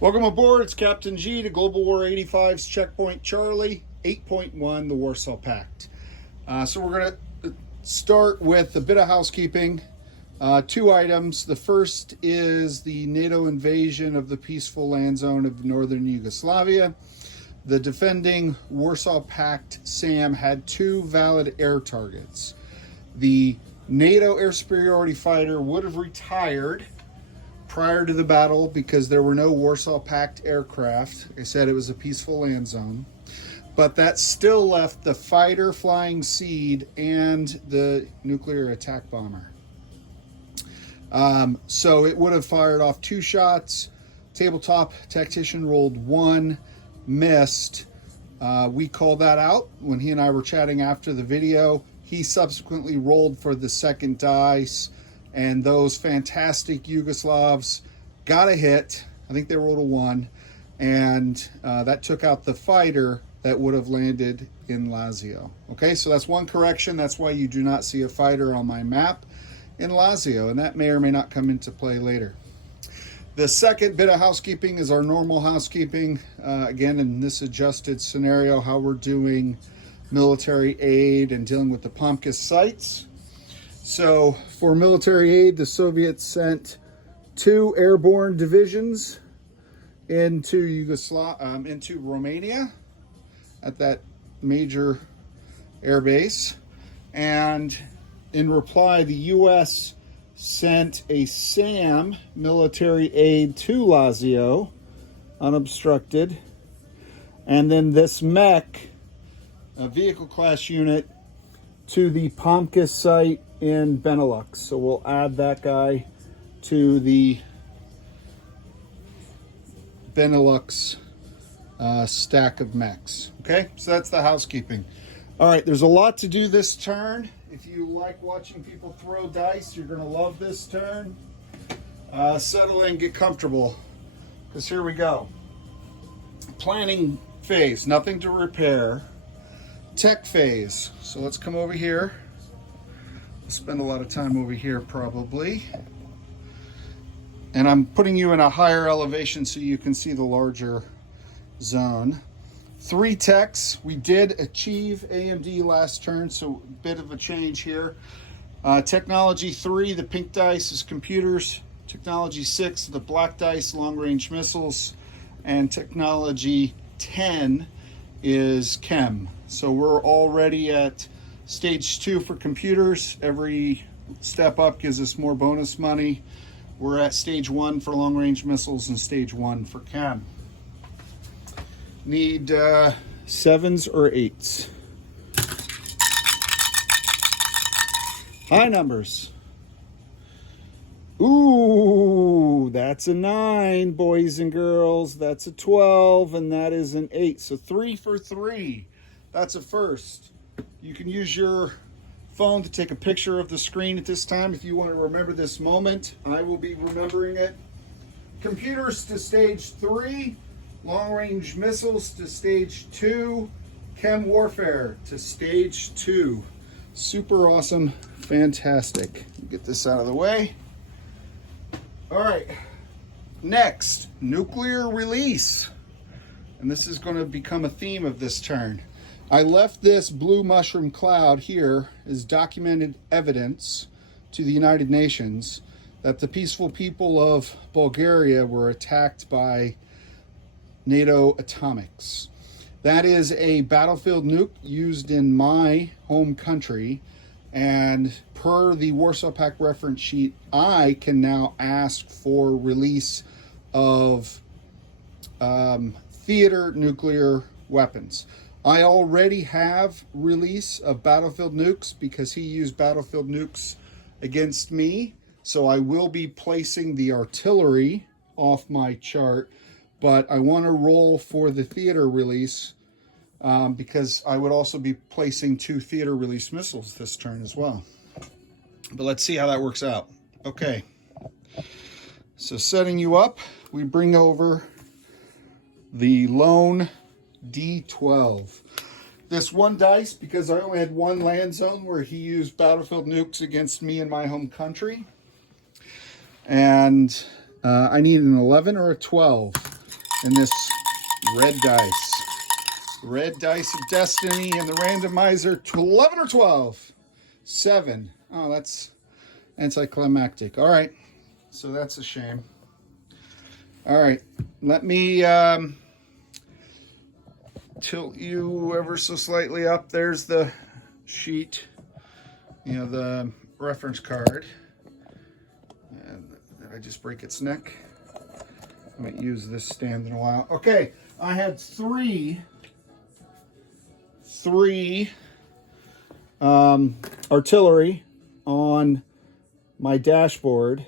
Welcome aboard. It's Captain G to Global War 85's Checkpoint Charlie, 8.1, the Warsaw Pact. So we're going to start with a bit of housekeeping. Two items. The first is the NATO invasion of the peaceful land zone of northern Yugoslavia. The defending Warsaw Pact SAM had two valid air targets. The NATO air superiority fighter would have retired prior to the battle because there were no Warsaw Pact aircraft. Like I said, it was a peaceful land zone. But that still left the fighter flying SEAD and the nuclear attack bomber. So it would have fired off two shots. Tabletop tactician rolled one, missed. We called that out when he and I were chatting after the video. He subsequently rolled for the second dice, and those fantastic Yugoslavs got a hit. I think they rolled a 1, and that took out the fighter that would have landed in Lazio. Okay, so that's one correction. That's why you do not see a fighter on my map in Lazio, and that may or may not come into play later. The second bit of housekeeping is our normal housekeeping. Again, in this adjusted scenario, how we're doing military aid and dealing with the POMKIS sites. So for military aid, the Soviets sent 2 airborne divisions into Romania at that major air base. And in reply, the U.S. sent a SAM military aid to Lazio, unobstructed. And then this mech, a vehicle class unit, to the POMKIS site in Benelux. So we'll add that guy to the Benelux stack of mechs. Okay, so that's the housekeeping. All right, there's a lot to do this turn. If you like watching people throw dice, you're going to love this turn. Settle in, get comfortable, because here we go. Planning phase, nothing to repair. Tech phase. So let's come over here. We'll spend a lot of time over here probably. And I'm putting you in a higher elevation so you can see the larger zone. 3 techs. We did achieve AMD last turn, so a bit of a change here. Technology 3, the pink dice, is computers. Technology 6, the black dice, long-range missiles. And technology 10 is chem. So we're already at stage 2 for computers. Every step up gives us more bonus money. We're at stage 1 for long-range missiles and stage 1 for chem. Need 7s or 8s. High numbers. Ooh, that's a 9, boys and girls. That's a 12, and that is an 8. So 3 for 3. That's a first. You can use your phone to take a picture of the screen at this time if you want to remember this moment. I will be remembering it. Computers to stage 3. Long-range missiles to stage 2. Chem warfare to stage 2. Super awesome. Fantastic. Get this out of the way. All right. Next, nuclear release. And this is going to become a theme of this turn. I left this blue mushroom cloud here as documented evidence to the United Nations that the peaceful people of Bulgaria were attacked by NATO atomics. That is a battlefield nuke used in my home country, and per the Warsaw Pact reference sheet, I can now ask for release of theater nuclear weapons. I already have release of battlefield nukes because he used battlefield nukes against me. So I will be placing the artillery off my chart, but I want to roll for the theater release because I would also be placing 2 theater release missiles this turn as well. But let's see how that works out. Okay. So setting you up, we bring over the lone D12. This one dice, because I only had one land zone where he used battlefield nukes against me in my home country. And I need an 11 or a 12. And this red dice. Red dice of destiny and the randomizer, 11 or 12? 7. Oh, that's anticlimactic. All right, so that's a shame. All right, let me tilt you ever so slightly up. There's the sheet, you know, the reference card. And did I just break its neck? I might use this stand in a while. Okay, I had three artillery on my dashboard,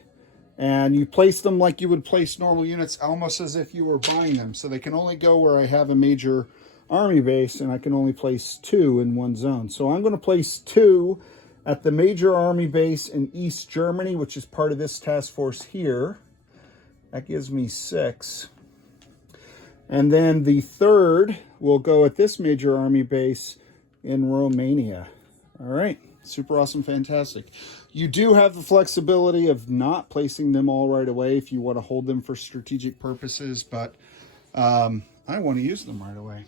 and you place them like you would place normal units, almost as if you were buying them. So they can only go where I have a major army base, and I can only place 2 in one zone. So I'm going to place 2 at the major army base in East Germany, which is part of this task force here. That gives me 6. And then the third will go at this major army base in Romania. All right, super awesome, fantastic. You do have the flexibility of not placing them all right away if you want to hold them for strategic purposes, but I want to use them right away.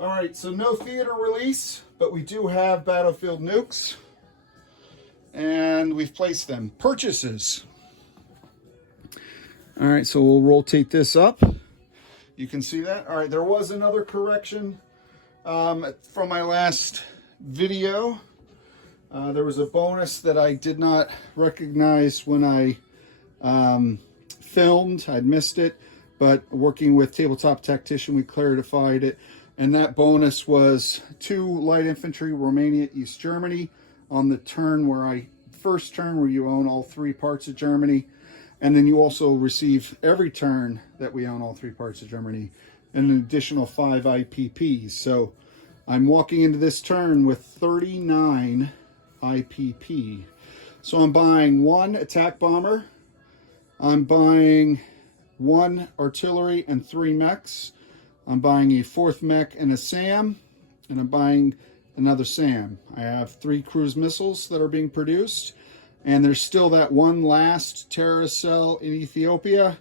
All right, so no theater release, but we do have battlefield nukes, and we've placed them. Purchases. All right, so we'll rotate this up. You can see that. All right, there was another correction from my last video. There was a bonus that I did not recognize when I filmed. I'd missed it, but working with Tabletop Tactician, we clarified it. And that bonus was 2 light infantry, Romania, East Germany, on the turn first turn where you own all 3 parts of Germany. And then you also receive every turn that we own all 3 parts of Germany, and an additional 5 IPPs. So I'm walking into this turn with 39 IPP. So I'm buying 1 attack bomber. I'm buying 1 artillery and 3 mechs. I'm buying a 4th mech and a SAM, and I'm buying another SAM. I have 3 cruise missiles that are being produced. And there's still that one last terrorist cell in Ethiopia.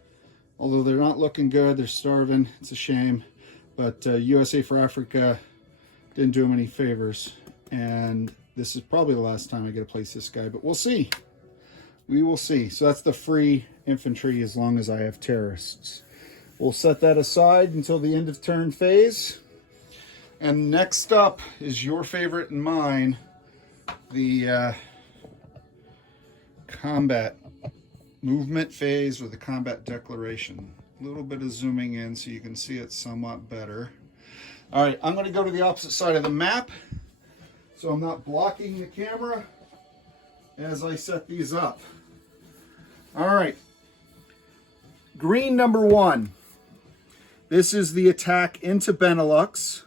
Although they're not looking good, they're starving. It's a shame. But USA for Africa didn't do them any favors. And this is probably the last time I get to place this guy. But we'll see. We will see. So that's the free infantry as long as I have terrorists. We'll set that aside until the end of turn phase. And next up is your favorite and mine. The combat movement phase with the combat declaration. A little bit of zooming in so you can see it somewhat better. All right, I'm going to go to the opposite side of the map so I'm not blocking the camera as I set these up. All right, green number 1. This is the attack into Benelux.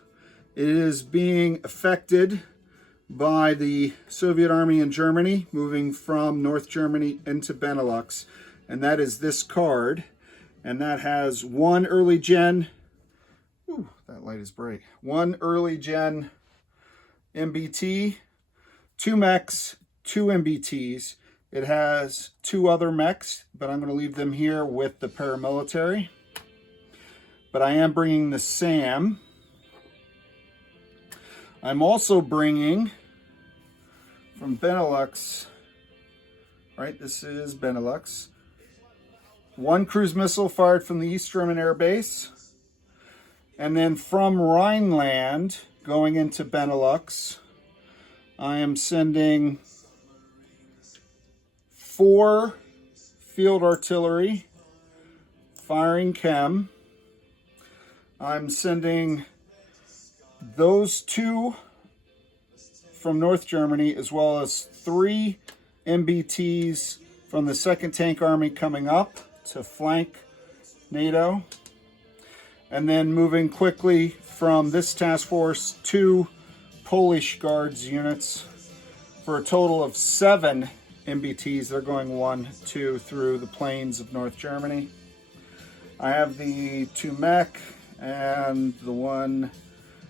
It is being affected by the Soviet army in Germany, moving from North Germany into Benelux. And that is this card. And that has 1 early gen, ooh, that light is bright, 1 early gen MBT, 2 mechs, 2 MBTs. It has 2 other mechs, but I'm going to leave them here with the paramilitary. But I am bringing the SAM. I'm also bringing from Benelux, right, this is Benelux, 1 cruise missile fired from the East German Air Base. And then from Rhineland, going into Benelux, I am sending 4 field artillery firing chem. I'm sending those 2 from North Germany, as well as 3 MBTs from the 2nd Tank Army coming up to flank NATO. And then moving quickly from this task force, 2 Polish Guards units for a total of 7 MBTs. They're going 1, 2 through the plains of North Germany. I have the 2 mech and the 1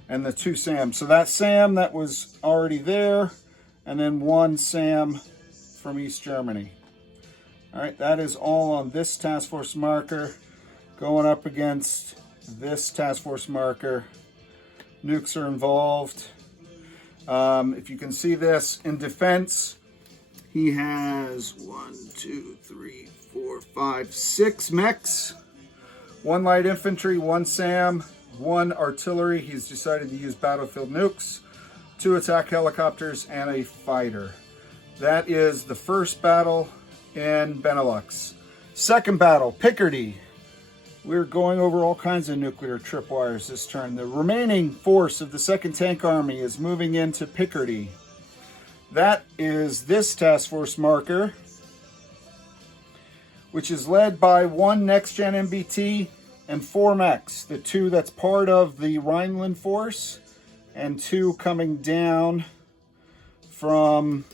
and the 2 SAM. So that SAM that was already there, and then 1 SAM from East Germany. All right, that is all on this task force marker. going up against this task force marker. Nukes are involved. If you can see this, in defense, he has 6 mechs, 1 light infantry, 1 SAM, 1 artillery. He's decided to use battlefield nukes, 2 attack helicopters, and a fighter. That is the first battle in Benelux. Second battle, Picardy. We're going over all kinds of nuclear tripwires this turn. The remaining force of the 2nd Tank Army is moving into Picardy. That is this task force marker, which is led by 1 next-gen MBT and 4 mechs. The 2 that's part of the Rhineland force, and 2 coming down from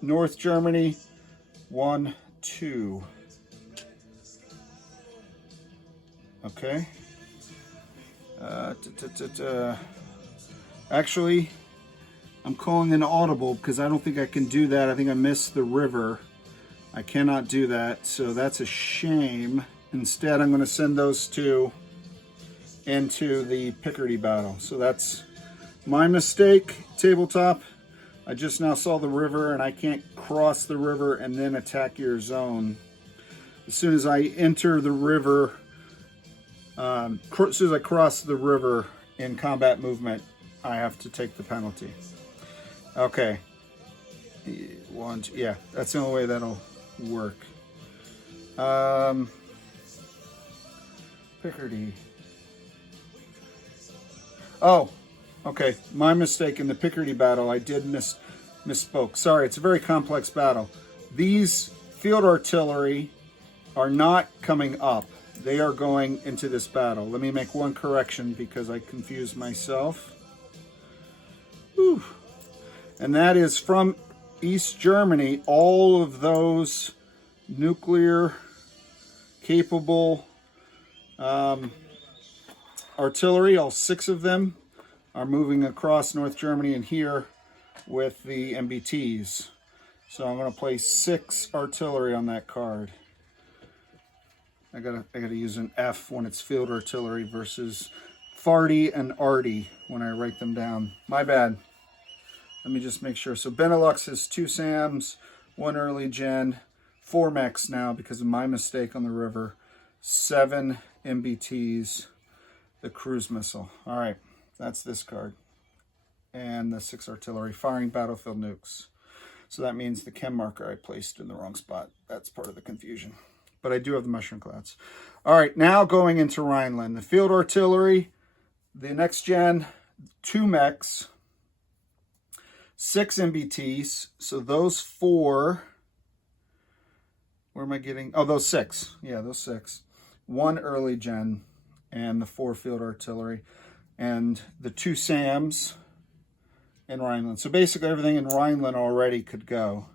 North Germany. 1, 2. Okay. Actually, I'm calling an audible because I don't think I can do that. I think I missed the river. I cannot do that, so that's a shame. Instead, I'm going to send those 2 into the Picardy battle. So that's my mistake, tabletop. I just now saw the river, and I can't cross the river and then attack your zone. As soon as I enter the river, as soon as I cross the river in combat movement, I have to take the penalty. Okay. 1, 2, yeah, that's the only way that'll work. Picardy. Oh, okay. My mistake in the Picardy battle. I did misspoke. Sorry, it's a very complex battle. These field artillery are not coming up. They are going into this battle. Let me make one correction because I confused myself. Whew. And that is from East Germany. All of those nuclear capable artillery, all 6 of them, are moving across North Germany and here with the MBTs. So I'm going to place 6 artillery on that card. I gotta use an F when it's field artillery versus farty and arty when I write them down. My bad. Let me just make sure. So Benelux is 2 SAMs, 1 early gen, 4 mechs now because of my mistake on the river, 7 MBTs, the cruise missile. All right, that's this card. And the 6 artillery firing battlefield nukes. So that means the chem marker I placed in the wrong spot. That's part of the confusion. But I do have the mushroom clouds. All right, now going into Rhineland. The field artillery, the next gen, 2 mechs, 6 MBTs. So those 4, where am I getting? Oh, those 6. Yeah, those 6. 1 early gen and the 4 field artillery and the 2 SAMs in Rhineland. So basically everything in Rhineland already could go.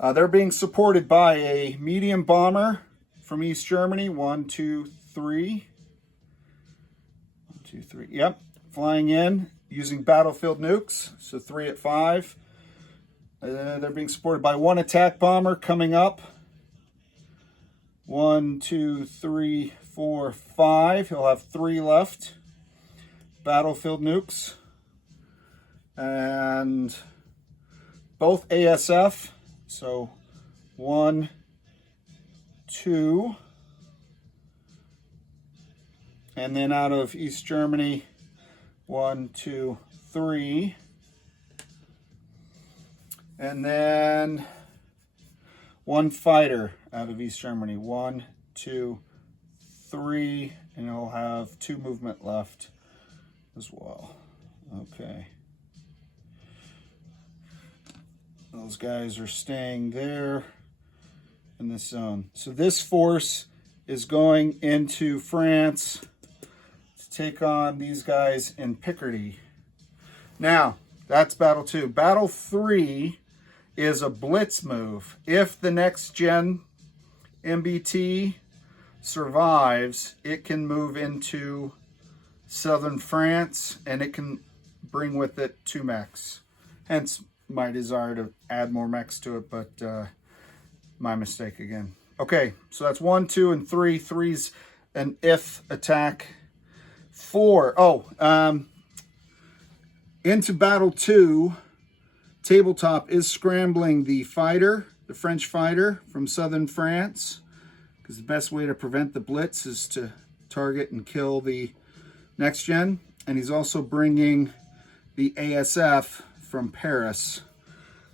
They're being supported by a medium bomber from East Germany. 1, 2, 3. 1, 2, 3. Yep. Flying in using battlefield nukes. So 3 at 5. They're being supported by 1 attack bomber coming up. 1, 2, 3, 4, 5. He'll have 3 left. Battlefield nukes. And both ASF. So 1, 2, and then out of East Germany, 1, 2, 3, and then 1 fighter out of East Germany, 1, 2, 3, and he'll have 2 movement left as well. Okay. Those guys are staying there in this zone. So this force is going into France to take on these guys in Picardy. Now, that's battle 2. Battle 3 is a blitz move. If the next gen MBT survives, it can move into southern France and it can bring with it 2 mechs. Hence my desire to add more mechs to it, but my mistake again. Okay, so that's 1, 2, and 3. 3's an if attack 4. Oh, into battle 2, tabletop is scrambling the fighter, the French fighter from southern France, because the best way to prevent the blitz is to target and kill the next gen. And he's also bringing the ASF from Paris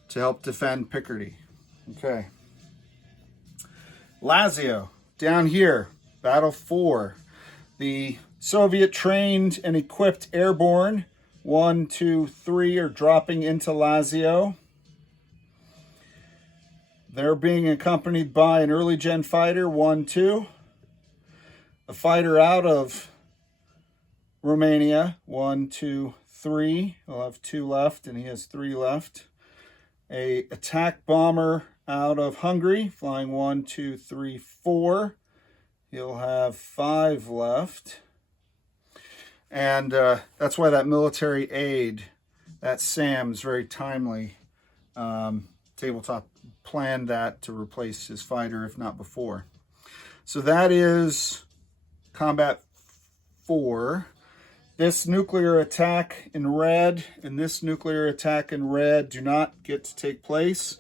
to help defend Picardy. Okay. Lazio, down here, battle 4. The Soviet trained and equipped airborne 1, 2, 3 are dropping into Lazio. They're being accompanied by an early gen fighter, 1, 2. A fighter out of Romania, 1, 2, 3. He'll have 2 left, and he has 3 left. A attack bomber out of Hungary, flying 1, 2, 3, 4. He'll have 5 left. And that's why that military aid, that SAM, is very timely. Tabletop planned that to replace his fighter, if not before. So that is combat 4. This nuclear attack in red and this nuclear attack in red do not get to take place.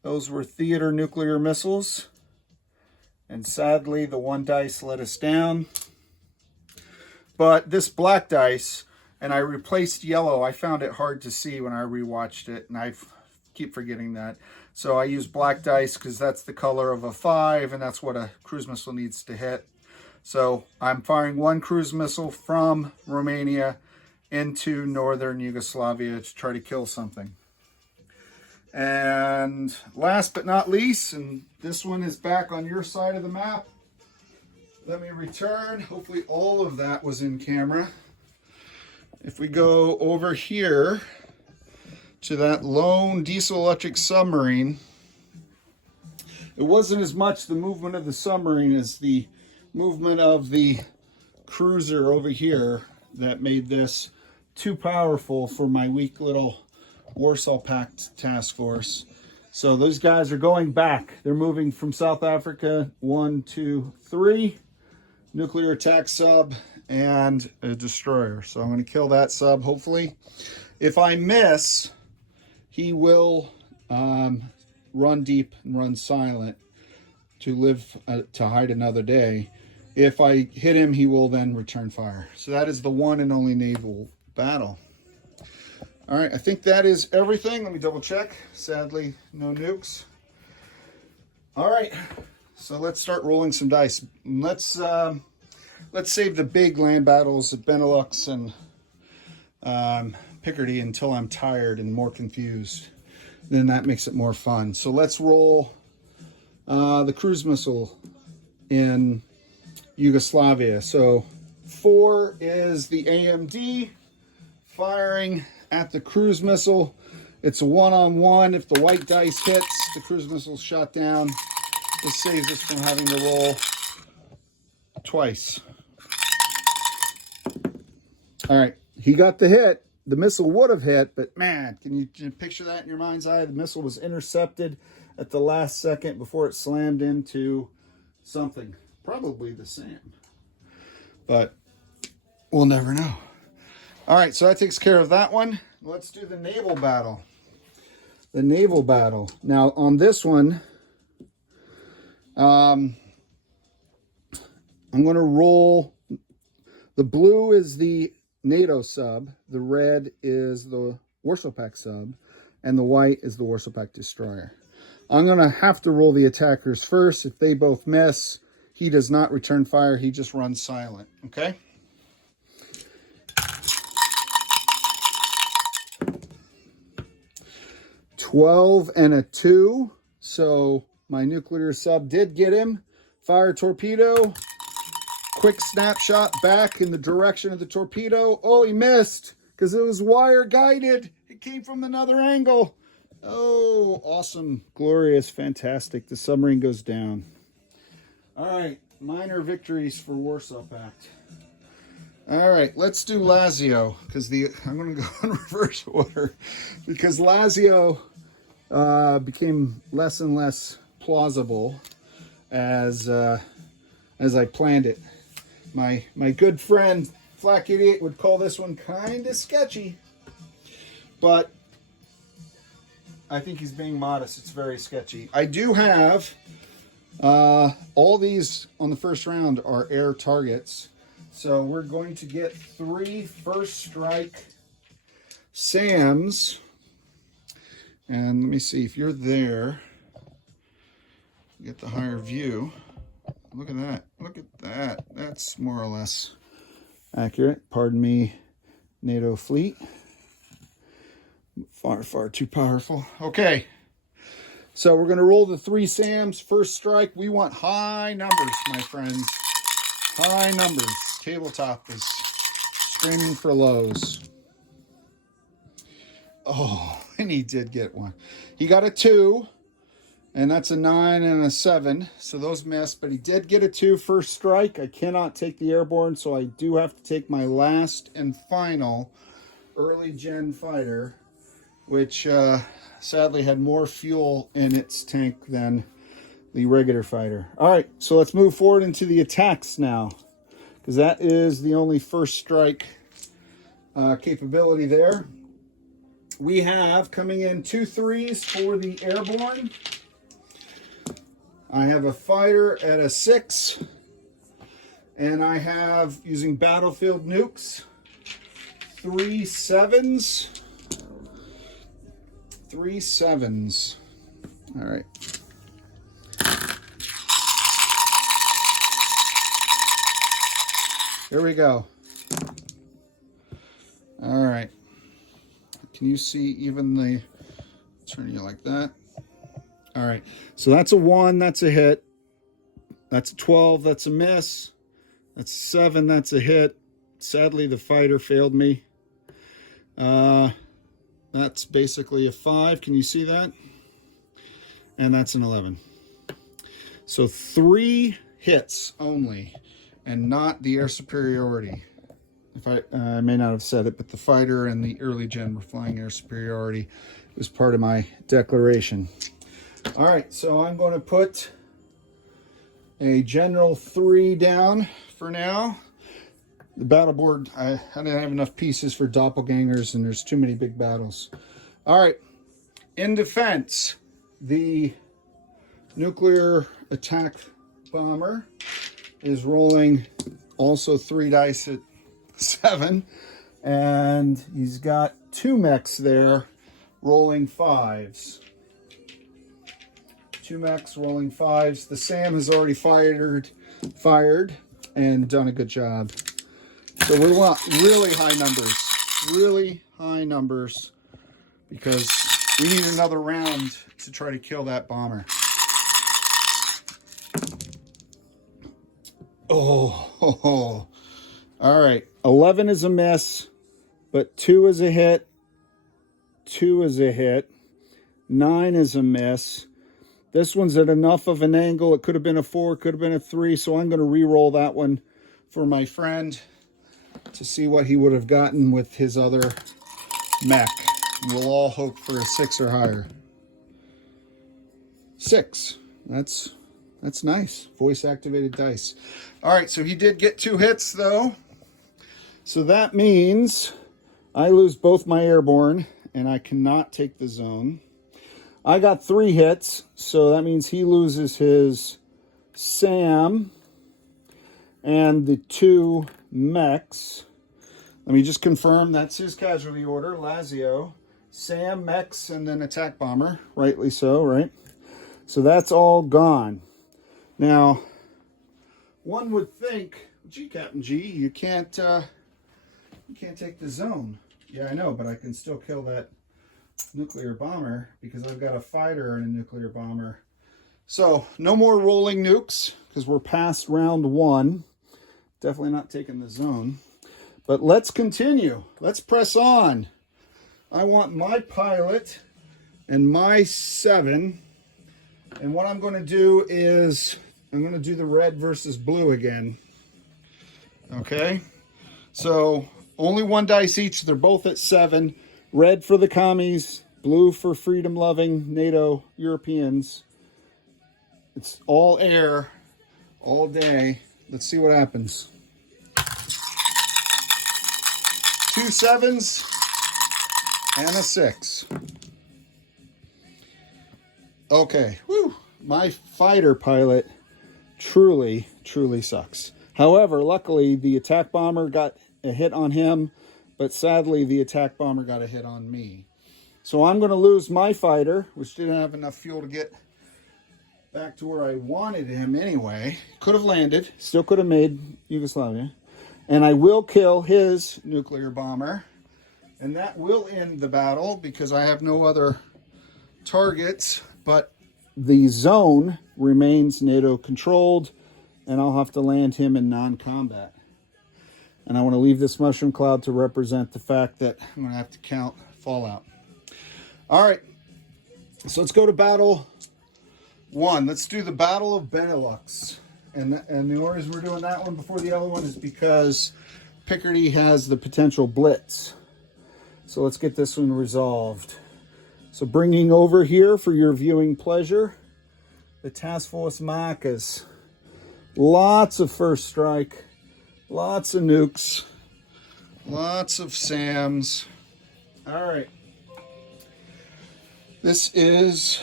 Those were theater nuclear missiles. And sadly, the 1 dice let us down. But this black dice, and I replaced yellow. I found it hard to see when I rewatched it, and I keep forgetting that. So I use black dice because that's the color of a 5, and that's what a cruise missile needs to hit. So I'm firing 1 cruise missile from Romania into northern Yugoslavia to try to kill something. And last but not least, and this one is back on your side of the map. Let me return. Hopefully all of that was in camera. If we go over here to that lone diesel electric submarine, it wasn't as much the movement of the submarine as the movement of the cruiser over here that made this too powerful for my weak little Warsaw Pact task force. So those guys are going back. They're moving from South Africa. 1, 2, 3. Nuclear attack sub and a destroyer. So I'm going to kill that sub, hopefully. If I miss, he will run deep and run silent to live to hide another day. If I hit him, he will then return fire. So that is the one and only naval battle. All right, I think that is everything. Let me double check. Sadly, no nukes. All right. So let's start rolling some dice. Let's save the big land battles at Benelux and Picardy until I'm tired and more confused. Then that makes it more fun. So let's roll the cruise missile in Yugoslavia. So 4 is the AMD firing at the cruise missile. It's a 1-on-1. If the white dice hits, the cruise missile's shot down. This saves us from having to roll twice. All right, he got the hit. The missile would have hit, but man, can you picture that in your mind's eye? The missile was intercepted at the last second before it slammed into something. Probably the sand. But we'll never know. All right, so that takes care of that one. Let's do the naval battle. The naval battle. Now, on this one, I'm going to roll. The blue is the NATO sub, the red is the Warsaw Pact sub, and the white is the Warsaw Pact destroyer. I'm going to have to roll the attackers first. If they both miss, he does not return fire. He just runs silent, okay? $12 and a 2. So my nuclear sub did get him. Fire torpedo. Quick snapshot back in the direction of the torpedo. Oh, he missed because it was wire guided. It came from another angle. Oh, awesome. Glorious. Fantastic. The submarine goes down. All right. Minor victories for Warsaw Pact. All right. Let's do Lazio because I'm going to go in reverse order because Lazio became less and less plausible as I planned it. My good friend Flak Idiot would call this one kind of sketchy, but I think he's being modest. It's very sketchy. I do have all these on the first round are air targets, so we're going to get 3 first strike Sams. And let me see if you're there. Get the higher view. Look at that. Look at that. That's more or less accurate. Pardon me, NATO fleet. Far, far too powerful. Okay. So we're going to roll the 3 Sams. First strike. We want high numbers, my friends. High numbers. Tabletop is screaming for lows. Oh, and he did get one. He got a 2. And that's a 9 and a 7. So those missed, but he did get a 2 first strike. I cannot take the airborne, so I do have to take my last and final early gen fighter, which sadly had more fuel in its tank than the regular fighter. All right, so let's move forward into the attacks now, because that is the only first strike capability there. We have coming in 2 3s for the airborne. I have a fighter at a 6, and I have, using battlefield nukes, 3 7s. 3 7s. All right. Here we go. All right. Can you see even the, turn you like that? All right, so that's a 1, that's a hit. That's a 12, that's a miss. That's a 7, that's a hit. Sadly, the fighter failed me. That's basically a 5. Can you see that? And that's an 11. So 3 hits only, and not the air superiority. If I may not have said it, but the fighter and the early gen were flying air superiority. It was part of my declaration. All right, so I'm going to put a general 3 down for now. The battle board, I didn't have enough pieces for doppelgangers, and there's too many big battles. All right, in defense, the nuclear attack bomber is rolling also 3 dice at 7, and he's got 2 mechs there rolling 5s. 2 mechs rolling 5s. The Sam has already fired and done a good job. So we want really high numbers, because we need another round to try to kill that bomber. Oh. All right. 11 is a miss, but 2 is a hit. 2 is a hit. 9 is a miss. This one's at enough of an angle. It could have been a 4, could have been a 3, so I'm going to re-roll that one for my friend to see what he would have gotten with his other mech. We'll all hope for a 6 or higher. 6. That's nice. Voice-activated dice. All right, so he did get 2 hits, though. So that means I lose both my airborne, and I cannot take the zone. I got 3 hits, so that means he loses his Sam and the 2 mechs. Let me just confirm that's his casualty order. Lazio, Sam, mechs, and then attack bomber. Rightly so, right? So that's all gone. Now, one would think, gee, Captain G, you can't take the zone. Yeah, I know, but I can still kill that nuclear bomber because I've got a fighter and a nuclear bomber. So no more rolling nukes because we're past round 1. Definitely not taking the zone. But let's continue. Let's press on. I want my pilot and my 7. And what I'm going to do is I'm going to do the red versus blue again. Okay. So only 1 dice each. They're both at 7. Red for the commies, blue for freedom-loving NATO Europeans. It's all air, all day. Let's see what happens. 2 sevens and a 6. Okay, whew. My fighter pilot truly sucks. However, luckily the attack bomber got a hit on him, but sadly the attack bomber got a hit on me. So I'm going to lose my fighter, which didn't have enough fuel to get back to where I wanted him anyway. Could have landed, still could have made Yugoslavia. And I will kill his nuclear bomber. And that will end the battle because I have no other targets, but the zone remains NATO controlled, and I'll have to land him in non-combat. And I want to leave this mushroom cloud to represent the fact that I'm going to have to count fallout. All right, so let's go to battle 1. Let's do the Battle of Benelux. And the only reason we're doing that one before the other one is because Picardy has the potential blitz. So let's get this one resolved. So bringing over here for your viewing pleasure, the Task Force Marcas. Lots of first strike, lots of nukes, lots of SAMs. All right. This is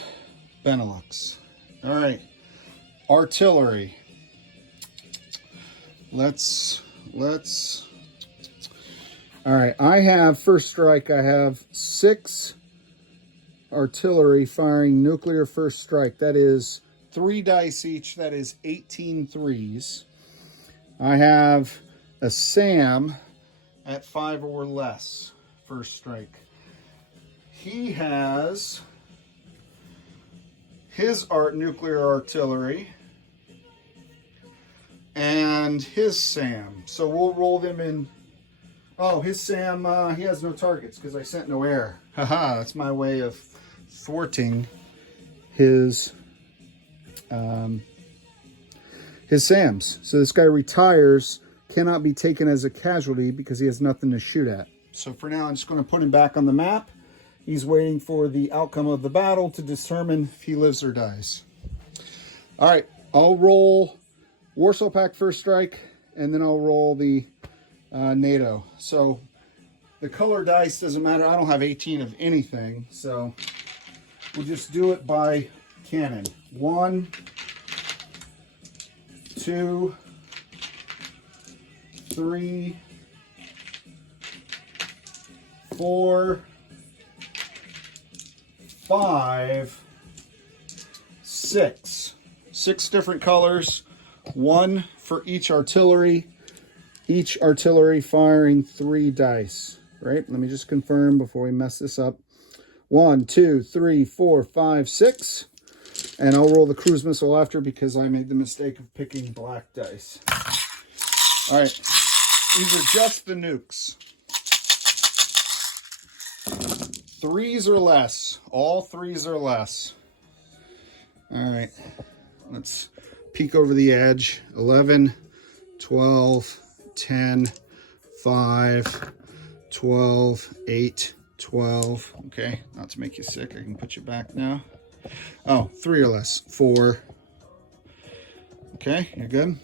Benelux. All right. Artillery. Let's. All right. I have first strike. I have 6 artillery firing nuclear first strike. That is 3 dice each. That is 18 threes. I have a SAM at 5 or less first strike. He has his nuclear artillery and his SAM. So we'll roll them in. Oh, his SAM, he has no targets because I sent no air. Haha, that's my way of thwarting his SAMs. So this guy retires, cannot be taken as a casualty because he has nothing to shoot at. So for now, I'm just going to put him back on the map. He's waiting for the outcome of the battle to determine if he lives or dies. All right, I'll roll Warsaw Pact first strike, and then I'll roll the NATO. So the color dice doesn't matter. I don't have 18 of anything, so we'll just do it by cannon. 1, 2, 3, 4, 5, 6. 6 different colors, 1 for each artillery firing 3 dice, right? Let me just confirm before we mess this up. 1, 2, 3, 4, 5, 6. And I'll roll the cruise missile after because I made the mistake of picking black dice. All right, these are just the nukes. 3s or less, all 3s or less. All right, let's peek over the edge. 11, 12, 10, 5, 12, 8, 12. Okay, not to make you sick, I can put you back now. Oh, 3 or less. 4. Okay, you're good.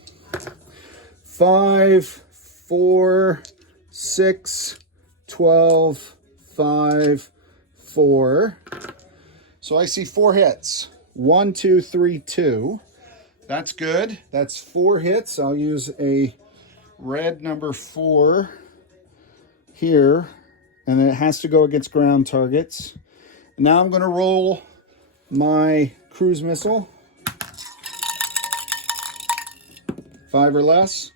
5, 4, 6, 12, 5, 4. So I see 4 hits. 1, 2, 3, 2. That's good. That's 4 hits. I'll use a red number 4 here, and then it has to go against ground targets. Now I'm going to roll my cruise missile. 5 or less.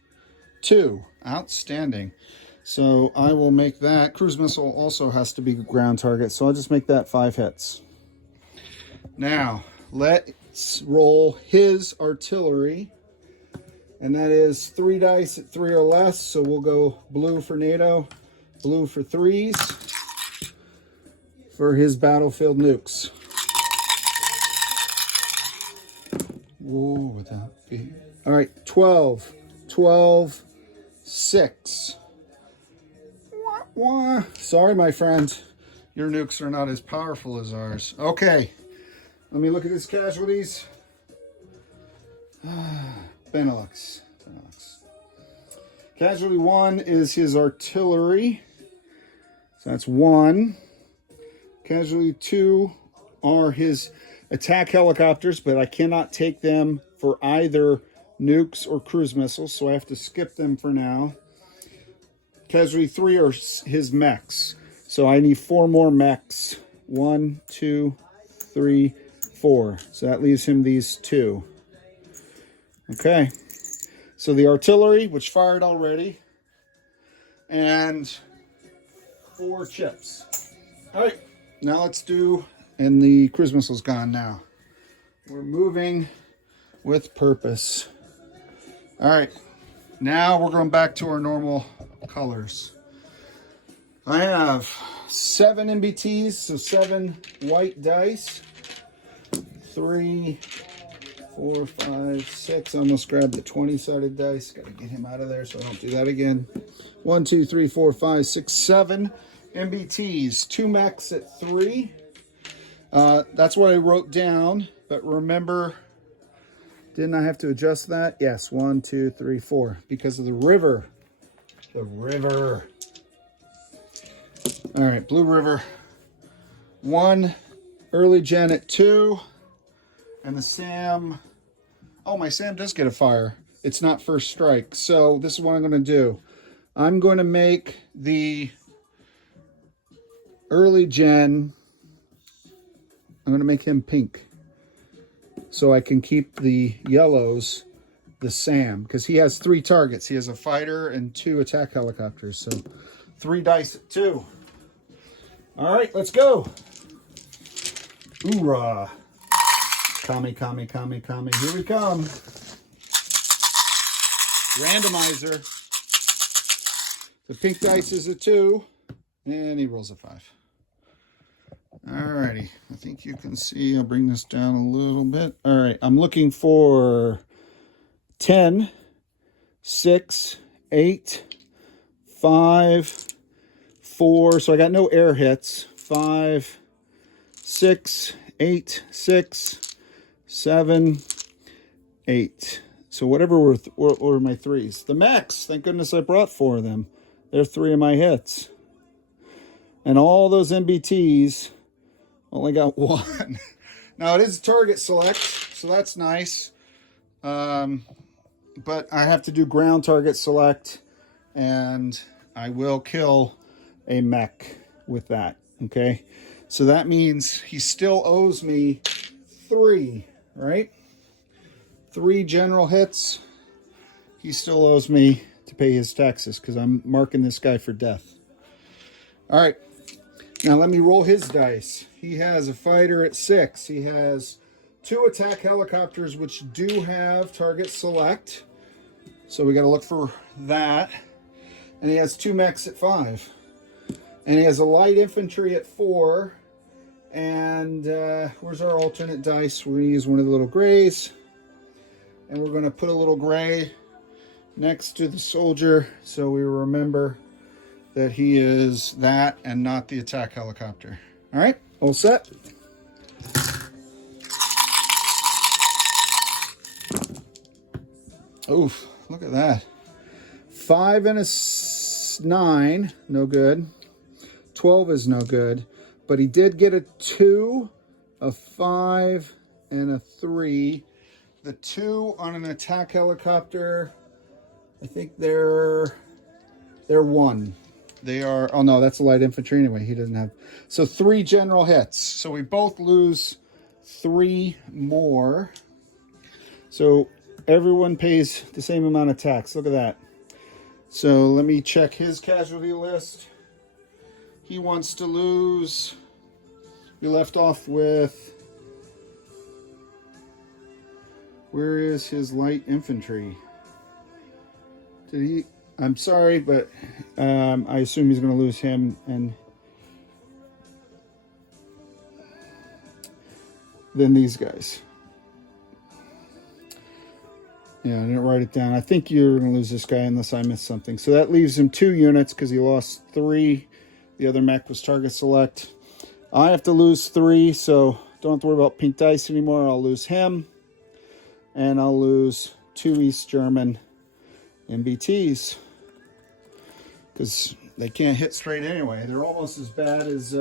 2. Outstanding. So I will make that. Cruise missile also has to be ground target, so I'll just make that 5 hits. Now, let's roll his artillery. And that is 3 dice at 3 or less. So we'll go blue for NATO, blue for 3s for his battlefield nukes. Whoa, without fear. All right, 12, 12, 6. Sorry, my friend. Your nukes are not as powerful as ours. Okay, let me look at his casualties. Benelux. Casualty 1 is his artillery. So that's 1. Casualty 2 are his attack helicopters, but I cannot take them for either nukes or cruise missiles, so I have to skip them for now. Casualty 3 are his mechs, so I need 4 more mechs. 1, 2, 3, 4. So that leaves him these 2. Okay, so the artillery, which fired already, and 4 chips. All right, now let's do, and the cruise missile's gone now. We're moving with purpose. All right, now we're going back to our normal colors. I have 7 MBTs, so 7 white dice. 3, 4, 5, 6. I almost grabbed the 20-sided dice. Got to get him out of there so I don't do that again. 1, 2, 3, 4, 5, 6, 7 MBTs. 2 mechs at 3. That's what I wrote down. But remember, didn't I have to adjust that? Yes, 1, 2, 3, 4. Because of the river. The river. All right, Blue River. 1 early gen at 2. And the SAM, oh, my SAM does get a fire. It's not first strike. So this is what I'm going to do. I'm going to make the early gen, I'm going to make him pink. So I can keep the yellows, the SAM, because he has 3 targets. He has a fighter and 2 attack helicopters. So 3 dice at 2. All right, let's go. Hoorah. Kami, kami, kami, kami. Here we come. Randomizer. The pink dice is a 2. And he rolls a 5. Alrighty. I think you can see. I'll bring this down a little bit. Alright. I'm looking for 10, 6, 8, 5, 4. So I got no air hits. 5, 6, 8, 6. 7, 8. So whatever were my 3s. The mechs, thank goodness I brought 4 of them. They're 3 of my hits. And all those MBTs only got 1. Now it is target select, so that's nice. But I have to do ground target select, and I will kill a mech with that. Okay, so that means he still owes me 3. Right? 3 general hits. He still owes me to pay his taxes because I'm marking this guy for death. All right. Now let me roll his dice. He has a fighter at 6. He has 2 attack helicopters which do have target select. So we got to look for that. And he has 2 mechs at 5. And he has a light infantry at 4. And where's our alternate dice? We're going to use one of the little grays. And we're going to put a little gray next to the soldier so we remember that he is that and not the attack helicopter. All right, all set. Oof, look at that. 5 and a 9, no good. 12 is no good. But he did get a 2, a 5, and a 3. The 2 on an attack helicopter, I think they're 1. They are, oh no, that's a light infantry anyway. He doesn't have, so 3 general hits. So we both lose 3 more. So everyone pays the same amount of tax. Look at that. So let me check his casualty list. He wants to lose, we left off with, where is his light infantry? Did he, I'm sorry, but I assume he's going to lose him, and then these guys. Yeah, I didn't write it down. I think you're going to lose this guy unless I missed something. So that leaves him 2 units because he lost 3. The other mech was target select. I have to lose 3, so don't have to worry about pink dice anymore. I'll lose him. And I'll lose 2 East German MBTs. Because they can't hit straight anyway. They're almost as bad as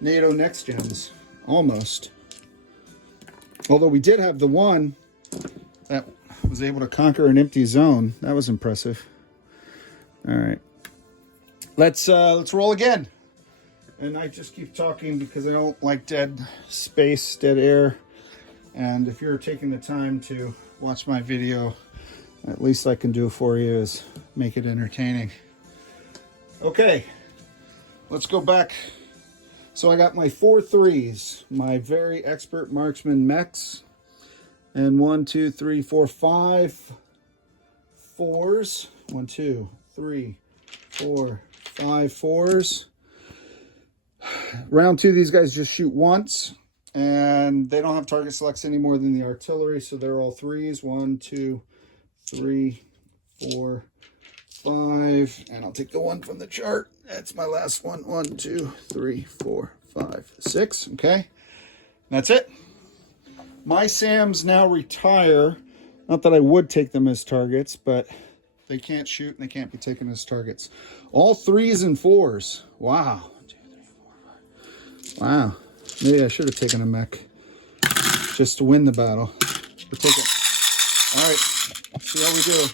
NATO Next Gens. Almost. Although we did have the one that was able to conquer an empty zone. That was impressive. All right. Let's roll again. And I just keep talking because I don't like dead space, dead air. And if you're taking the time to watch my video, at least I can do for you is make it entertaining. Okay, let's go back. So I got my 4 3s, my very expert marksman mechs, and 1, 2, 3, 4, 5 4s. 1, 2, 3, 4, 5 4s. Round 2, these guys just shoot once, and they don't have target selects any more than the artillery, so they're all 3s. 1, 2, 3, 4, 5, and I'll take the one from the chart. That's my last one. 1, 2, 3, 4, 5, 6. Okay, that's it. My SAMs now retire. Not that I would take them as targets, but they can't shoot and they can't be taken as targets. All 3s and 4s. Wow. 1, 2, 3, 4, 5. Wow. Maybe I should have taken a mech just to win the battle. We'll take it. All right. See how we do.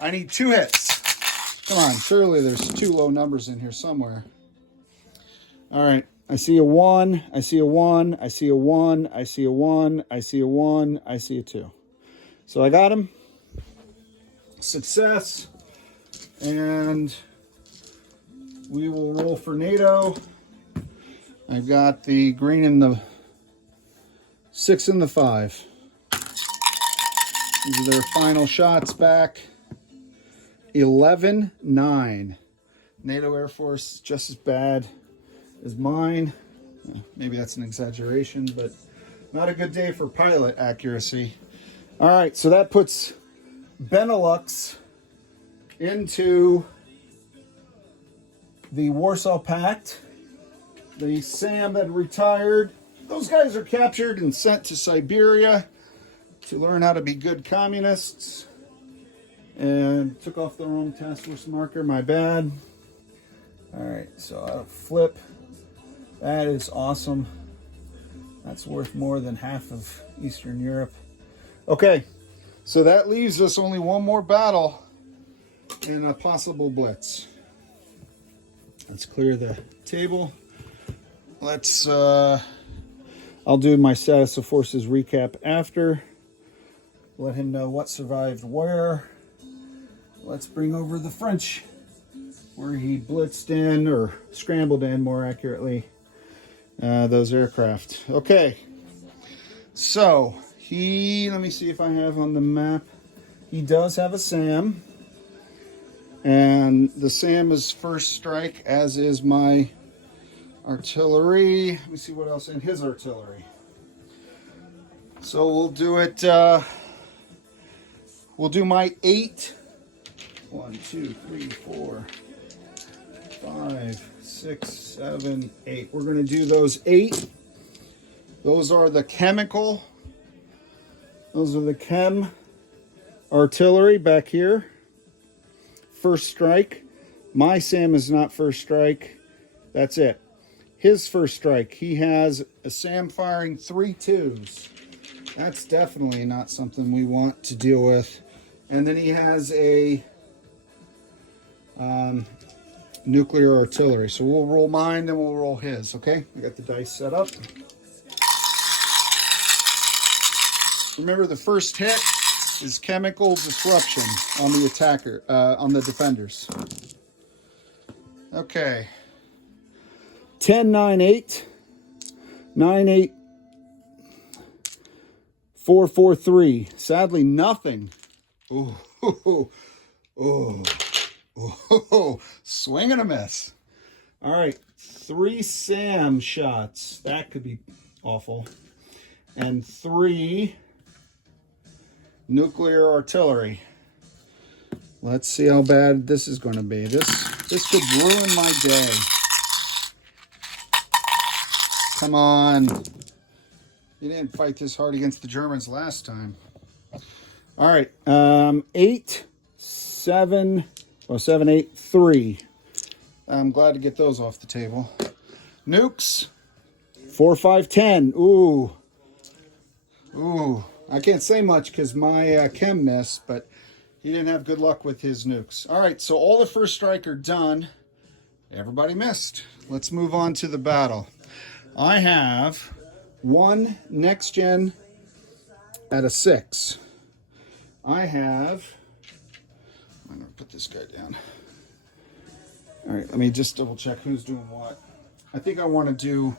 I need 2 hits. Come on, surely there's 2 low numbers in here somewhere. All right, I see a 1, I see a 1, I see a 1, I see a 1, I see a 1, I see a 2. So I got him. Success. And we will roll for NATO. I've got the green and the 6 and the 5. These are their final shots back. 11-9. NATO Air Force just as bad as mine. Maybe that's an exaggeration, but not a good day for pilot accuracy. All right, so that puts Benelux into the Warsaw Pact. The SAM that retired, those guys are captured and sent to Siberia to learn how to be good communists. And took off the wrong task force marker, my bad. All right, so I'll flip. That is awesome. That's worth more than half of Eastern Europe. Okay, so that leaves us only one more battle and a possible blitz. Let's clear the table. Let's, I'll do my status of forces recap after. Let him know what survived where. Let's bring over the French, where he blitzed in, or scrambled in more accurately, those aircraft. Okay, so let me see if I have on the map, he does have a SAM, and the SAM is first strike, as is my artillery. Let me see what else in his artillery. So we'll do it, we'll do my 8. 1, 2, 3, 4, 5, 6, 7, 8. We're going to do those 8. Those are the chemical. Those are the chem artillery back here. First strike. My SAM is not first strike. That's it. His first strike. He has a SAM firing 3 2s. That's definitely not something we want to deal with. And then he has a nuclear artillery. So we'll roll mine, then we'll roll his. Okay, I got the dice set up. Remember, the first hit is chemical disruption on the attacker, on the defenders. Okay. 10, 9, 8, 9, 8, 4, 4, 3. Sadly, nothing. Ooh, ooh, ooh. Oh, swing and a miss. All right, 3 SAM shots. That could be awful. And 3 nuclear artillery. Let's see how bad this is going to be. This could ruin my day. Come on. You didn't fight this hard against the Germans last time. All right, 8, 7... Well, 7, 8, 3. I'm glad to get those off the table. Nukes. 4, 5, 10. Ooh. Ooh. I can't say much because my chem missed, but he didn't have good luck with his nukes. All right, so all the first strike are done. Everybody missed. Let's move on to the battle. I have one next gen at a 6. I have, I'm going to put this guy down. All right, let me just double check who's doing what. I think I want to do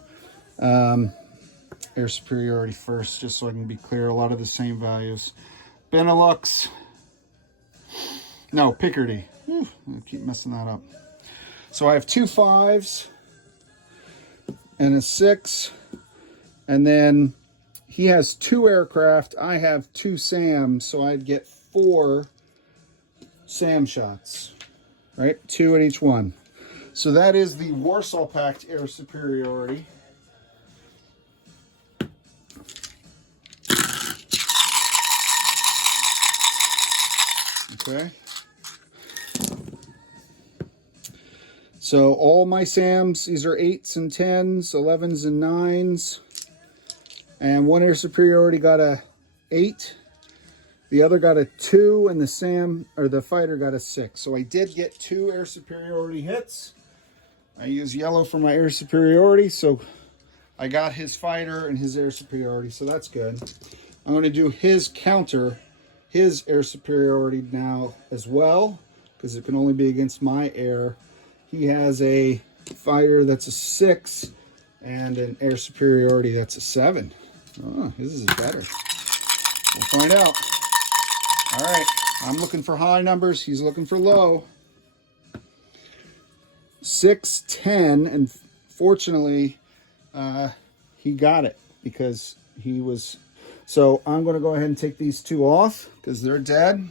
air superiority first, just so I can be clear. A lot of the same values. Benelux. No, Picardy. Whew, I keep messing that up. So I have 2 5s and a 6. And then he has 2 aircraft. I have 2 SAMs, so I'd get 4 SAM shots. Right? 2 at each one. So that is the Warsaw Pact air superiority. Okay. So all my SAMs, these are 8s and 10s, 11s and 9s. And one air superiority got a 8. The other got a 2, and the SAM, or the fighter, got a 6. So I did get 2 air superiority hits. I use yellow for my air superiority, so I got his fighter and his air superiority, so that's good. I'm going to do his counter, his air superiority now as well, because it can only be against my air. He has a fighter that's a 6 and an air superiority that's a 7. Oh, his is better. We'll find out. All right, I'm looking for high numbers. He's looking for low. 6, 10, and fortunately, he got it because he was. So I'm going to go ahead and take these 2 off because they're dead.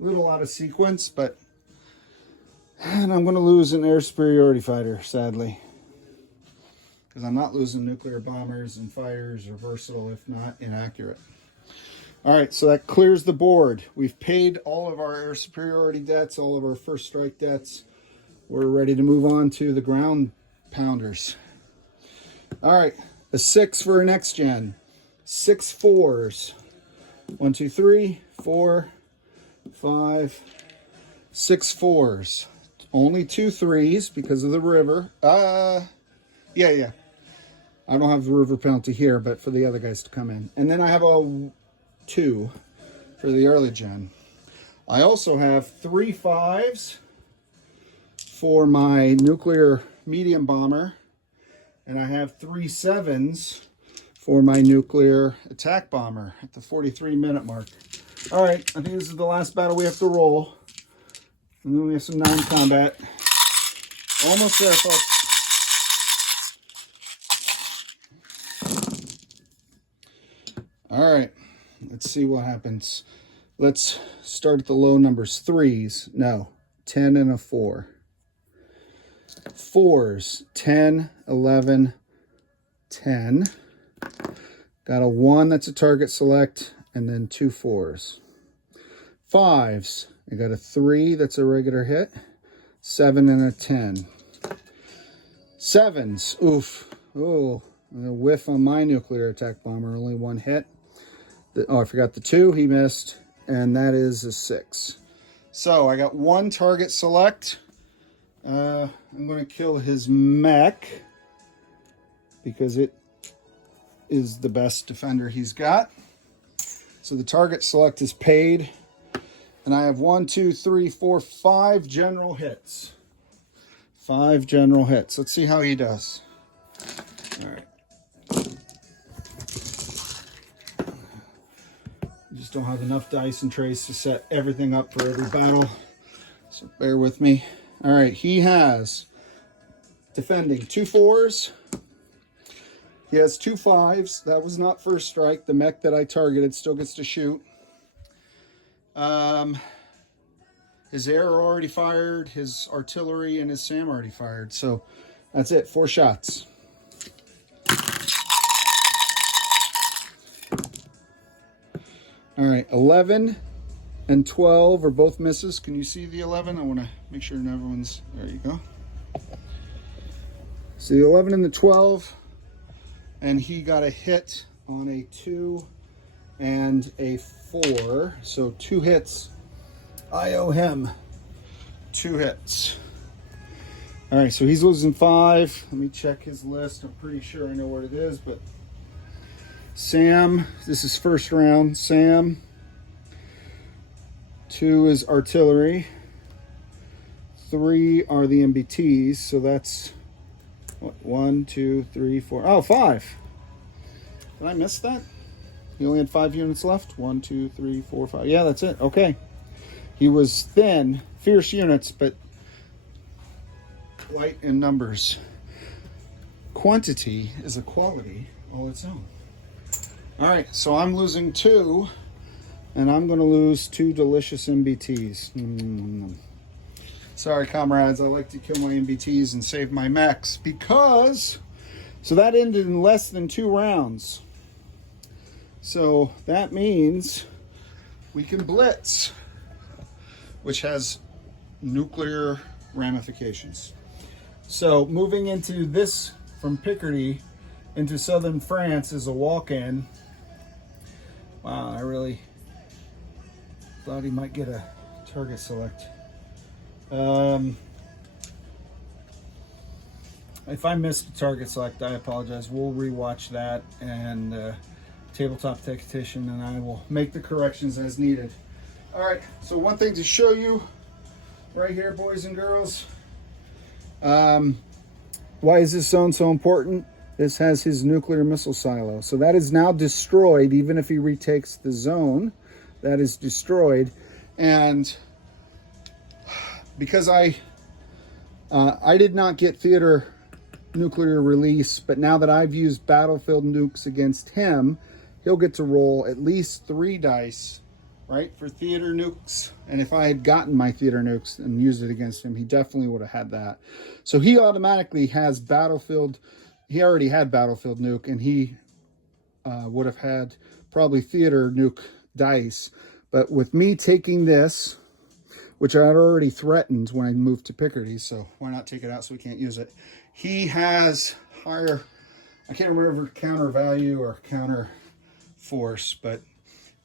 A little out of sequence, but. And I'm going to lose an air superiority fighter, sadly. Because I'm not losing nuclear bombers and fighters are versatile, if not inaccurate. All right, so that clears the board. We've paid all of our air superiority debts, all of our first strike debts. We're ready to move on to the ground pounders. All right, a 6 for a next gen. 6 4s. 1, 2, 3, 4, 5, 6 4s. Only 2 3s because of the river. Yeah. I don't have the river penalty here, but for the other guys to come in. And then I have a 2 for the early gen. I also have 3 5s for my nuclear medium bomber. And I have 3 7s for my nuclear attack bomber at the 43-minute mark. All right, I think this is the last battle we have to roll. And then we have some non-combat. Almost there, folks. All right, let's see what happens. Let's start at the low numbers. 3s, no, 10 and a 4. 4s, 10, 11, 10. Got a 1 that's a target select, and then 2 4s. 5s, I got a 3 that's a regular hit, 7 and a 10. 7s, oof, oh, a whiff on my nuclear attack bomber, only 1 hit. Oh, I forgot the 2, he missed, and that is a 6. So I got 1 target select. I'm going to kill his mech because it is the best defender he's got. So the target select is paid. And I have 1, 2, 3, 4, 5 general hits. 5 general hits. Let's see how he does. All right. Just don't have enough dice and trays to set everything up for every battle. So bear with me. All right, he has defending 2 4s. He has 2 5s. That was not first strike. The mech that I targeted still gets to shoot. His air already fired, his artillery and his SAM already fired. So that's it, 4 shots. All right, 11 and 12 are both misses. Can you see the 11? I want to make sure everyone's, there you go. So the 11 and the 12, and he got a hit on a 2 and a 4. So 2 hits. I owe him 2 hits. All right, so he's losing 5. Let me check his list. I'm pretty sure I know what it is, but Sam, this is first round. Sam, 2 is artillery. 3 are the MBTs, so that's what, 1, 2, 3, 4. Oh, 5. Did I miss that? He only had 5 units left. 1, 2, 3, 4, 5. Yeah, that's it. Okay. He was thin, fierce units, but light in numbers. Quantity is a quality all its own. All right, so I'm losing 2, and I'm going to lose 2 delicious MBTs. Sorry, comrades. I like to kill my MBTs and save my mechs because... So that ended in less than 2 rounds. So that means we can blitz, which has nuclear ramifications. So moving into this from Picardy into southern France is a walk-in. Wow, I really thought he might get a target select. If I missed a target select, I apologize. We'll rewatch that and tabletop tactician, and I will make the corrections as needed. All right, so one thing to show you right here, boys and girls. Why is this zone so important? This has his nuclear missile silo. So that is now destroyed. Even if he retakes the zone, that is destroyed. And because I did not get theater nuclear release, but now that I've used battlefield nukes against him, he'll get to roll at least 3 dice, right, for theater nukes. And if I had gotten my theater nukes and used it against him, he definitely would have had that. So he automatically has battlefield. He already had battlefield nuke, and he would have had probably theater nuke dice. But with me taking this, which I had already threatened when I moved to Picardy, so why not take it out so we can't use it? He has higher, I can't remember counter value or counter force, but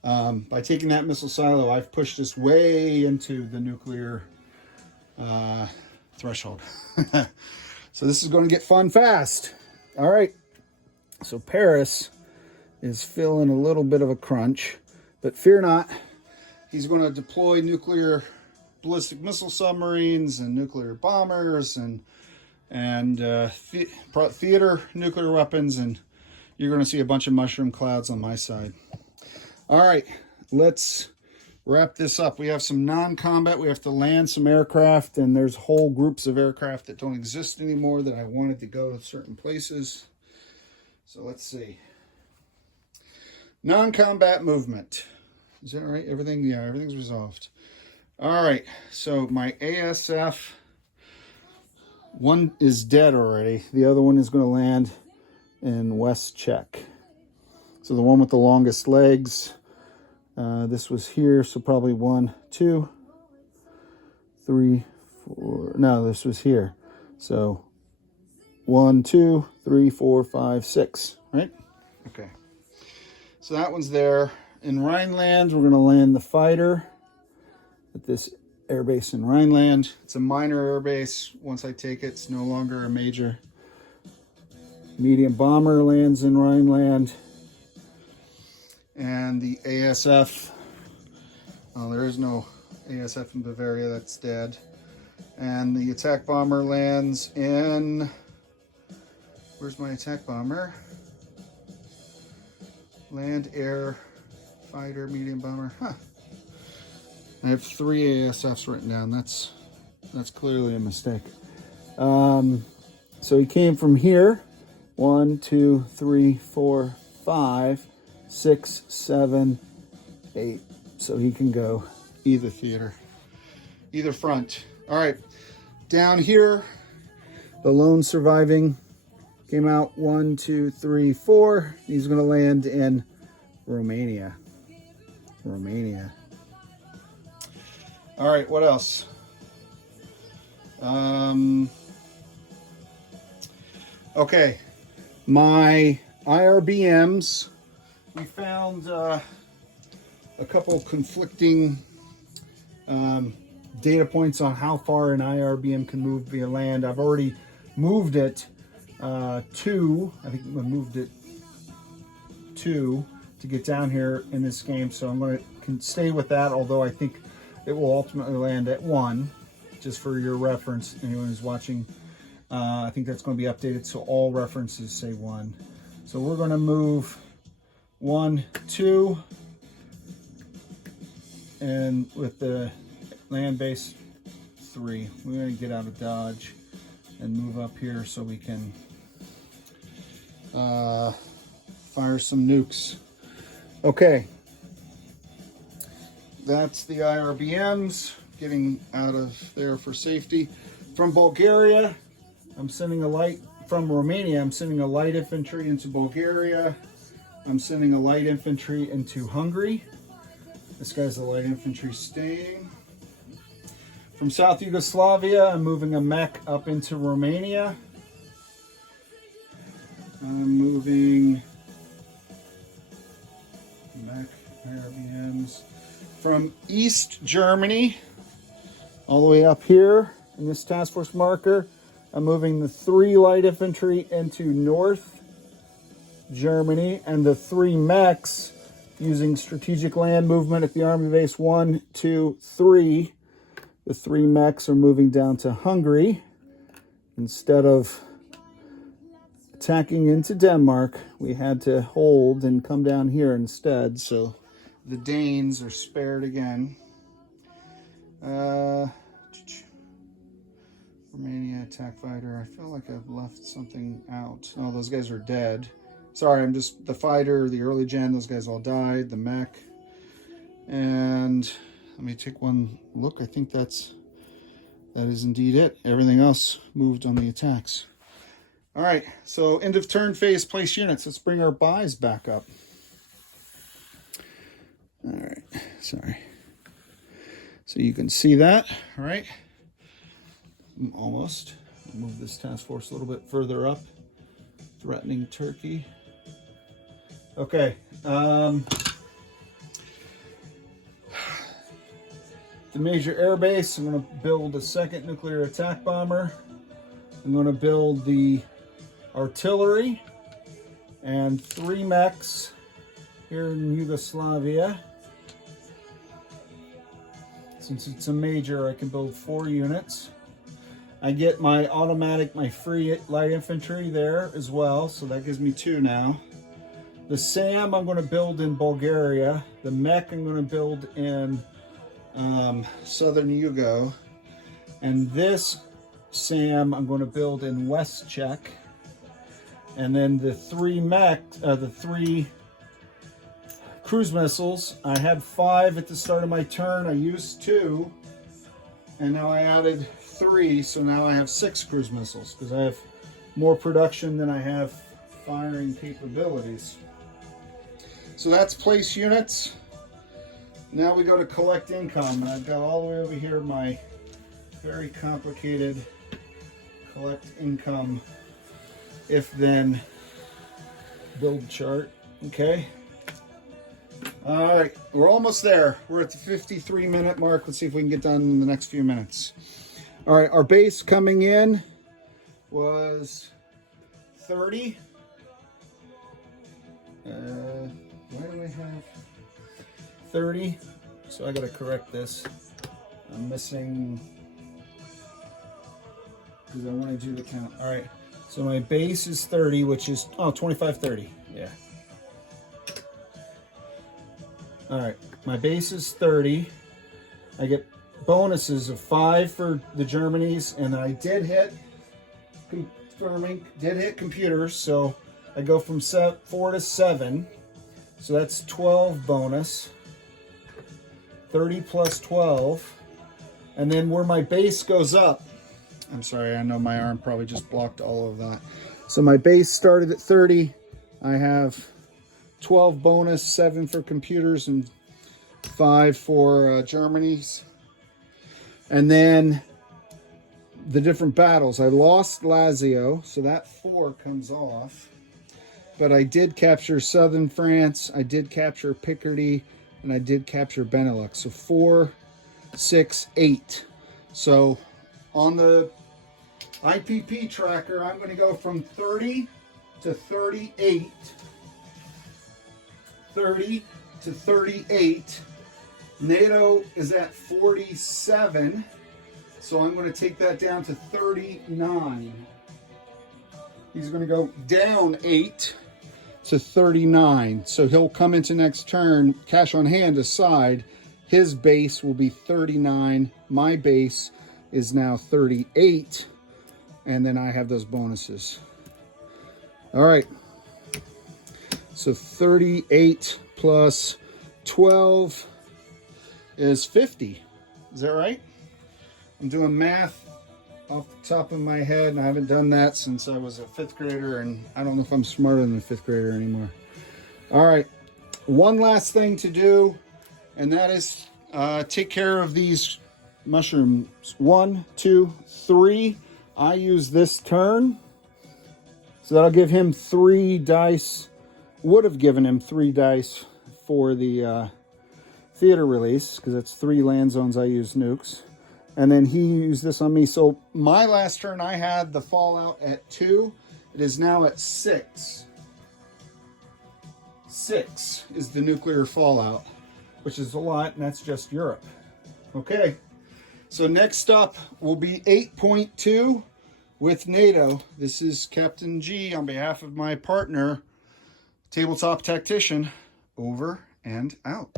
by taking that missile silo, I've pushed us way into the nuclear threshold. So this is going to get fun fast. All right. So Paris is feeling a little bit of a crunch, but fear not. He's going to deploy nuclear ballistic missile submarines and nuclear bombers and theater nuclear weapons, and you're going to see a bunch of mushroom clouds on my side. All right, let's wrap this up. We have some non-combat. We have to land some aircraft, and there's whole groups of aircraft that don't exist anymore that I wanted to go to certain places. So let's see. Non-combat movement. Is that right? Everything? Yeah, everything's resolved. All right, so my ASF, one is dead already. The other one is going to land in West Czech. So the one with the longest legs, this was here, so probably 1, 2, 3, 4. No, this was here. So 1, 2, 3, 4, 5, 6, right? Okay. So that one's there. In Rhineland, we're going to land the fighter at this airbase in Rhineland. It's a minor airbase. Once I take it, it's no longer a major. Medium bomber lands in Rhineland. And the ASF, oh, there is no ASF in Bavaria, that's dead. And the attack bomber lands in, where's my attack bomber? Land, air, fighter, medium bomber, huh. I have 3 ASFs written down. That's clearly a mistake. So he came from here. 1, 2, 3, 4, 5, 6, 7, 8. So he can go either theater, either front. All right, down here, the lone surviving came out 1, 2, 3, 4. He's going to land in Romania. Romania. All right, what else? Okay, my IRBMs, we found a couple conflicting data points on how far an IRBM can move via land. I've already moved it I think I moved it 2 to get down here in this game, so I'm going to stay with that, although I think it will ultimately land at 1, just for your reference, anyone who's watching. I think that's going to be updated so all references say 1. So we're going to move 1, 2, and with the land base 3. We're going to get out of Dodge and move up here so we can fire some nukes. Okay, that's the IRBMs getting out of there for safety. From Bulgaria, I'm sending a light. From Romania, I'm sending a light infantry into Bulgaria. I'm sending a light infantry into Hungary. This guy's the light infantry staying. From South Yugoslavia, I'm moving a mech up into Romania. I'm moving mech IRBMs from East Germany all the way up here in this task force marker. I'm moving the 3 light infantry into North Germany and the 3 mechs using strategic land movement at the Army Base 1, 2, 3. The 3 mechs are moving down to Hungary. Instead of attacking into Denmark, we had to hold and come down here instead, so the Danes are spared again. Romania attack fighter. I feel like I've left something out. Oh, those guys are dead. Sorry, I'm just the fighter, the early gen, those guys all died, the mech. And let me take one look. I think that is indeed it. Everything else moved on the attacks. All right, so end of turn phase, place units. Let's bring our buys back up. All right, sorry. So you can see that, all right? Almost. I'll move this task force a little bit further up. Threatening Turkey. Okay. The major air base, I'm going to build a 2nd nuclear attack bomber. I'm going to build the artillery and 3 mechs here in Yugoslavia. Since it's a major, I can build 4 units. I get my automatic, my free light infantry there as well, so that gives me 2 now. The SAM I'm going to build in Bulgaria. The mech I'm going to build in Southern Yugo. And this SAM I'm going to build in West Czech. And then the 3 the 3 cruise missiles. I had 5 at the start of my turn. I used 2. And now I added 3, so now I have 6 cruise missiles because I have more production than I have firing capabilities. So that's place units. Now we go to collect income. And I've got all the way over here my very complicated collect income if then build chart. Okay. All right, we're almost there. We're at the 53-minute mark. Let's see if we can get done in the next few minutes. All right, our base coming in was 30. Why do I have 30? So I got to correct this. I'm missing, because I want to do the count. All right, so my base is 30, which is, 2530. Yeah. All right, my base is 30. I get bonuses of 5 for the Germanies, and I did hit computers, so I go from 4 to 7, so that's 12 bonus. 30 plus 12, and then where my base goes up, I'm sorry, I know my arm probably just blocked all of that. So my base started at 30. I have 12 bonus, 7 for computers, and 5 for Germany's. And then the different battles. I lost Lazio, so that 4 comes off. But I did capture southern France, I did capture Picardy, and I did capture Benelux. So 4, 6, 8. So on the IPP tracker, I'm going to go from 30 to 38. 30 to 38. NATO is at 47. So I'm going to take that down to 39. He's going to go down 8 to 39. So he'll come into next turn, cash on hand aside. His base will be 39. My base is now 38. And then I have those bonuses. All right. So 38 plus 12 is 50. Is that right? I'm doing math off the top of my head, and I haven't done that since I was a 5th grader, and I don't know if I'm smarter than a 5th grader anymore. All right, one last thing to do, and that is take care of these mushrooms. 1, 2, 3. I use this turn, so that'll give him 3 dice. Would have given him 3 dice for the theater release, because it's 3 land zones I use nukes. And then he used this on me. So my last turn, I had the fallout at 2. It is now at 6. 6 is the nuclear fallout, which is a lot, and that's just Europe. Okay, so next up will be 8.2 with NATO. This is Captain G on behalf of my partner, Tabletop Tactician, over and out.